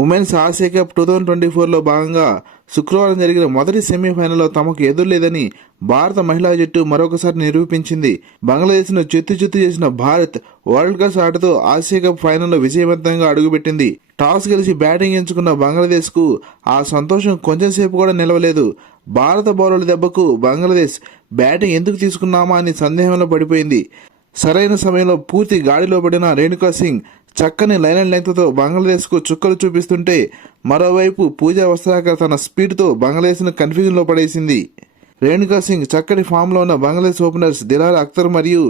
Women's Asia cup 2024లో భాగంగా శుక్రవారం జరిగిన మొదటి సెమీఫైనల్లో తమకు ఎదురులేదని భారత మహిళా జట్టు మరొకసారి నిరూపించింది. బంగ్లాదేశ్ను చిత్తు చేసిన భారత్ వరల్డ్ కప్ ఆటతో ఆసియా కప్ ఫైనల్లో విజయవంతంగా అడుగుపెట్టింది. టాస్ గెలిచి బ్యాటింగ్ ఎంచుకున్న బంగ్లాదేశ్కు ఆ సంతోషం కొంచెంసేపు కూడా నిలవలేదు. భారత బౌలర్ల దెబ్బకు బంగ్లాదేశ్ బ్యాటింగ్ ఎందుకు తీసుకున్నామా అని సందేహంలో పడిపోయింది. సరైన సమయంలో పూర్తి గాడిలో పడిన రేణుకా సింగ్ చక్కని లైన్ అండ్ లెంగ్త్తో బంగ్లాదేశ్కు చుక్కలు చూపిస్తుంటే, మరోవైపు పూజా వస్త్రాకర్ తన స్పీడ్తో బంగ్లాదేశ్ను కన్ఫ్యూజన్లో పడేసింది. రేణుకా సింగ్ చక్కటి ఫామ్లో ఉన్న బంగ్లాదేశ్ ఓపెనర్స్ దిలార్ అఖ్తర్ మరియు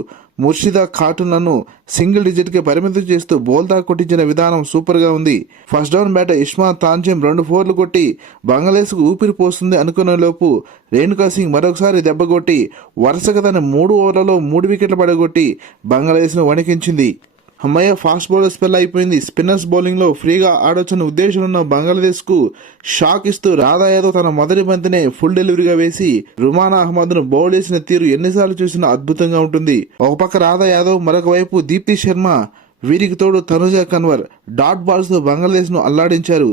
ముర్షిదా ఖాటూన్లను సింగిల్ డిజిట్కి పరిమితం చేస్తూ బోల్తా కొట్టించిన విధానం సూపర్గా ఉంది. ఫస్ట్ డౌన్ బ్యాటర్ ఇస్మాత్ తాంజిమ్ 2 4లు కొట్టి బంగ్లాదేశ్కు ఊపిరి పోస్తుంది అనుకునే లోపు రేణుకా సింగ్ మరొకసారి దెబ్బకొట్టి వరుసగా తన 3 ఓవర్లలో 3 వికెట్లు పడగొట్టి బంగ్లాదేశ్ను వణికించింది. అమ్మయ్య, ఫాస్ట్ బౌలర్ స్పెల్ అయిపోయింది. స్పిన్నర్స్ బౌలింగ్లో ఫ్రీగా ఆడొచ్చన్న ఉద్దేశం ఉన్న బంగ్లాదేశ్కు షాక్ ఇస్తూ రాధా యాదవ్ తన మొదటి బంతినే ఫుల్ డెలివరీగా వేసి రుమానా అహ్మద్ను బౌల్ చేసిన తీరు ఎన్నిసార్లు చూసినా అద్భుతంగా ఉంటుంది. ఒక పక్క రాధా యాదవ్, మరొక వైపు దీప్తి శర్మ, వీరికి తోడు తనుజా కన్వర్ డాట్ బాల్స్తో బంగ్లాదేశ్ను అల్లాడించారు.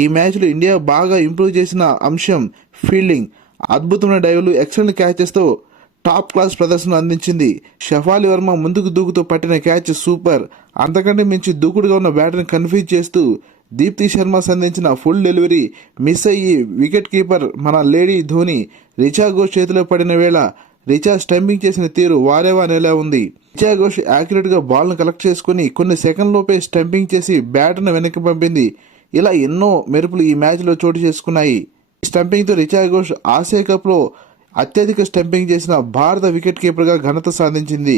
ఈ మ్యాచ్లో ఇండియా బాగా ఇంప్రూవ్ చేసిన అంశం ఫీల్డింగ్. అద్భుతమైన డైవ్లు, ఎక్సలెంట్ క్యాచెస్తో టాప్ క్లాస్ ప్రదర్శన అందించింది. షఫాలి వర్మ ముందుకు దూకుతూ పట్టిన క్యాచ్ సూపర్. అంతకంటే మించి దూకుడుగా ఉన్న బ్యాటర్ని కన్ఫ్యూజ్ చేస్తూ దీప్తి శర్మ సంధించిన ఫుల్ డెలివరీ మిస్ అయ్యి వికెట్ కీపర్ మన లేడీ ధోని రిచా ఘోష్ చేతిలో పడిన వేళ రిచా స్టంపింగ్ చేసిన తీరు వారేవా నెలా ఉంది. రిచా ఘోష్ యాక్యురేట్గా బాల్ను కలెక్ట్ చేసుకుని కొన్ని సెకండ్లోపే స్టంపింగ్ చేసి బ్యాటర్ను వెనక్కి పంపింది. ఇలా ఎన్నో మెరుపులు ఈ మ్యాచ్లో చోటు చేసుకున్నాయి. స్టంపింగ్తో రిచా ఘోష్ ఆసియా కప్లో అత్యధిక స్టంపింగ్ చేసిన భారత వికెట్ కీపర్గా ఘనత సాధించింది.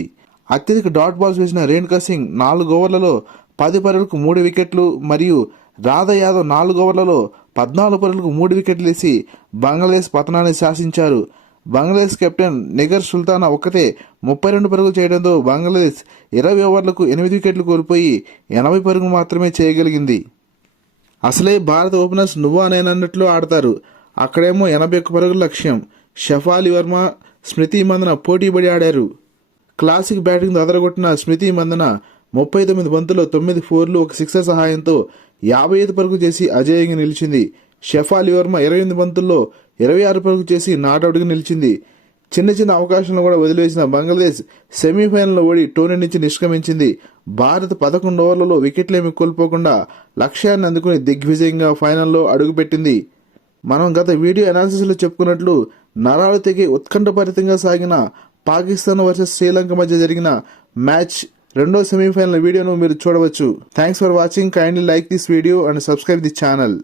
అత్యధిక డాట్ బాల్స్ వేసిన రేణుకా సింగ్ 4 ఓవర్లలో 10 పరుగులకు 3 వికెట్లు మరియు రాధా యాదవ్ 4 ఓవర్లలో 14 పరుగులకు 3 వికెట్లు వేసి బంగ్లాదేశ్ పతనాన్ని శాసించారు. బంగ్లాదేశ్ కెప్టెన్ నిగర్ సుల్తానా ఒక్కతే 32 పరుగులు చేయడంతో బంగ్లాదేశ్ 20 ఓవర్లకు 8 వికెట్లు కోల్పోయి 80 పరుగులు మాత్రమే చేయగలిగింది. అసలే భారత ఓపెనర్స్ నువ్వా నేనన్నట్లు ఆడతారు. అక్కడేమో 81 పరుగుల లక్ష్యం. షఫాలి వర్మ, స్మృతి మందన పోటీపడి ఆడారు. క్లాసిక్ బ్యాటింగ్తో అదరగొట్టిన స్మృతి మందన 39 బంతుల్లో 9 4లు 1 సిక్సర్ సహాయంతో 55 పరుగులు చేసి అజేయంగా నిలిచింది. షఫాలి వర్మ 28 బంతుల్లో 26 పరుగులు చేసి నాటౌట్గా నిలిచింది. చిన్న అవకాశాలను కూడా వదిలివేసిన బంగ్లాదేశ్ సెమీఫైనల్లో ఓడి టోర్నీ నుంచి నిష్క్రమించింది. భారత్ 11 ఓవర్లలో వికెట్లేమీ కోల్పోకుండా లక్ష్యాన్ని అందుకుని దిగ్విజయంగా ఫైనల్లో అడుగుపెట్టింది. మనం గత వీడియో అనాలిసిస్లో చెప్పుకున్నట్లు నరాలు తెగి ఉత్కంఠభరితంగా సాగిన పాకిస్తాన్ వర్సెస్ శ్రీలంక మధ్య జరిగిన మ్యాచ్ రెండో సెమీఫైనల్ వీడియోను మీరు చూడవచ్చు. Thanks for watching. Kindly like this video and subscribe the channel.